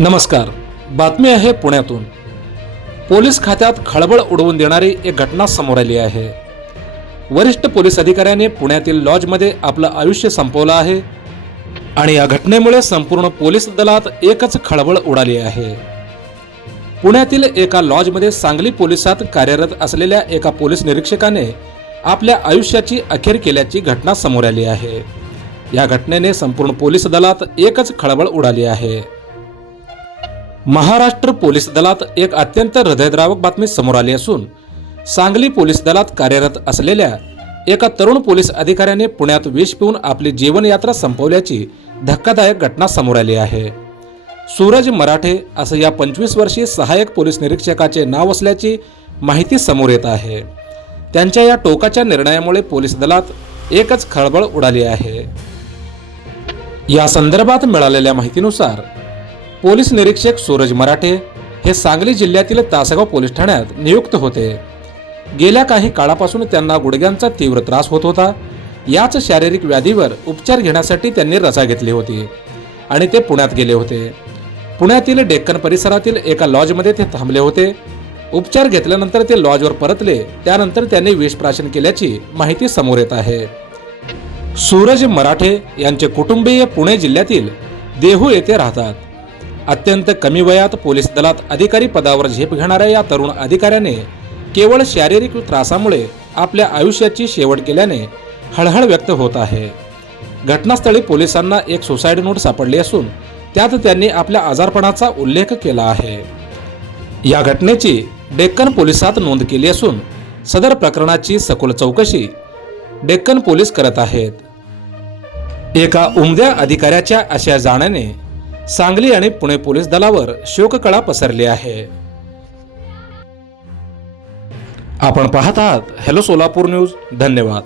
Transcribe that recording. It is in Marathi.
नमस्कार. बातमी आहे पुण्यातून. पोलीस खात्यात खळबळ उडवून देणारी एक घटना समोर आली आहे. वरिष्ठ पोलीस अधिकाऱ्याने पुण्यातील लॉजमध्ये आपलं आयुष्य संपवलं आहे आणि या घटनेमुळे संपूर्ण पोलीस दलात एकच खळबळ उडाली आहे. पुण्यातील एका लॉजमध्ये सांगली पोलिसात कार्यरत असलेल्या एका पोलीस निरीक्षकाने आपल्या आयुष्याची अखेर केल्याची घटना समोर आली आहे. या घटनेने संपूर्ण पोलीस दलात एकच खळबळ उडाली आहे. महाराष्ट्र पोलीस दलात एक अत्यंत हृदयद्रावक बातमी समोर आली असून सांगली पोलीस दलात कार्यरत असलेल्या एका तरुण पोलीस अधिकाऱ्याने पुण्यात विष पिऊन आपली जीवनयात्रा संपवल्याची धक्कादायक घटना समोर आली आहे. सूरज मराठे असं या 25 वर्षीय सहाय्यक पोलीस निरीक्षकाचे नाव असल्याची माहिती समोर येत आहे. त्यांच्या या टोकाच्या निर्णयामुळे पोलीस दलात एकच खळबळ उडाली आहे. या संदर्भात मिळालेल्या माहितीनुसार पोलीस निरीक्षक सूरज मराठे हे सांगली जिल्ह्यातील तासगाव पोलीस ठाण्यात नियुक्त होते. गेल्या काही काळापासून त्यांना गुडघ्यांचा तीव्र त्रास होत होता. याच शारीरिक व्याधीवर उपचार घेण्यासाठी त्यांनी रजा घेतली होती आणि ते पुण्यात गेले होते. पुण्यातील डेक्कन परिसरातील एका लॉजमध्ये ते थांबले होते. उपचार घेतल्यानंतर ते लॉजवर परतले. त्यानंतर त्यांनी विषप्राशन केल्याची माहिती समोर येत आहे. सूरज मराठे यांचे कुटुंबीय पुणे जिल्ह्यातील देहू येथे राहतात. अत्यंत कमी वयात पोलीस दलात अधिकारी पदावर झेप घेणाऱ्या या तरुण अधिकाऱ्याने केवळ शारीरिक त्रासामुळे आपल्या आयुष्याची शेवट केल्याने हळहळ व्यक्त होत आहे. घटनास्थळी पोलिसांना एक सुसाईड नोट सापडली असून त्यात त्यांनी आपल्या आजारपणाचा उल्लेख केला आहे. या घटनेची डेक्कन पोलिसात नोंद केली असून सदर प्रकरणाची सखोल चौकशी डेक्कन पोलीस करत आहेत. एका उमद्या अधिकाऱ्याच्या अशा जाण्याने सांगली आणि पुणे पोलीस दलावर शोककळा पसरली आहे. आपण पाहत आहात हॅलो सोलापूर न्यूज. धन्यवाद.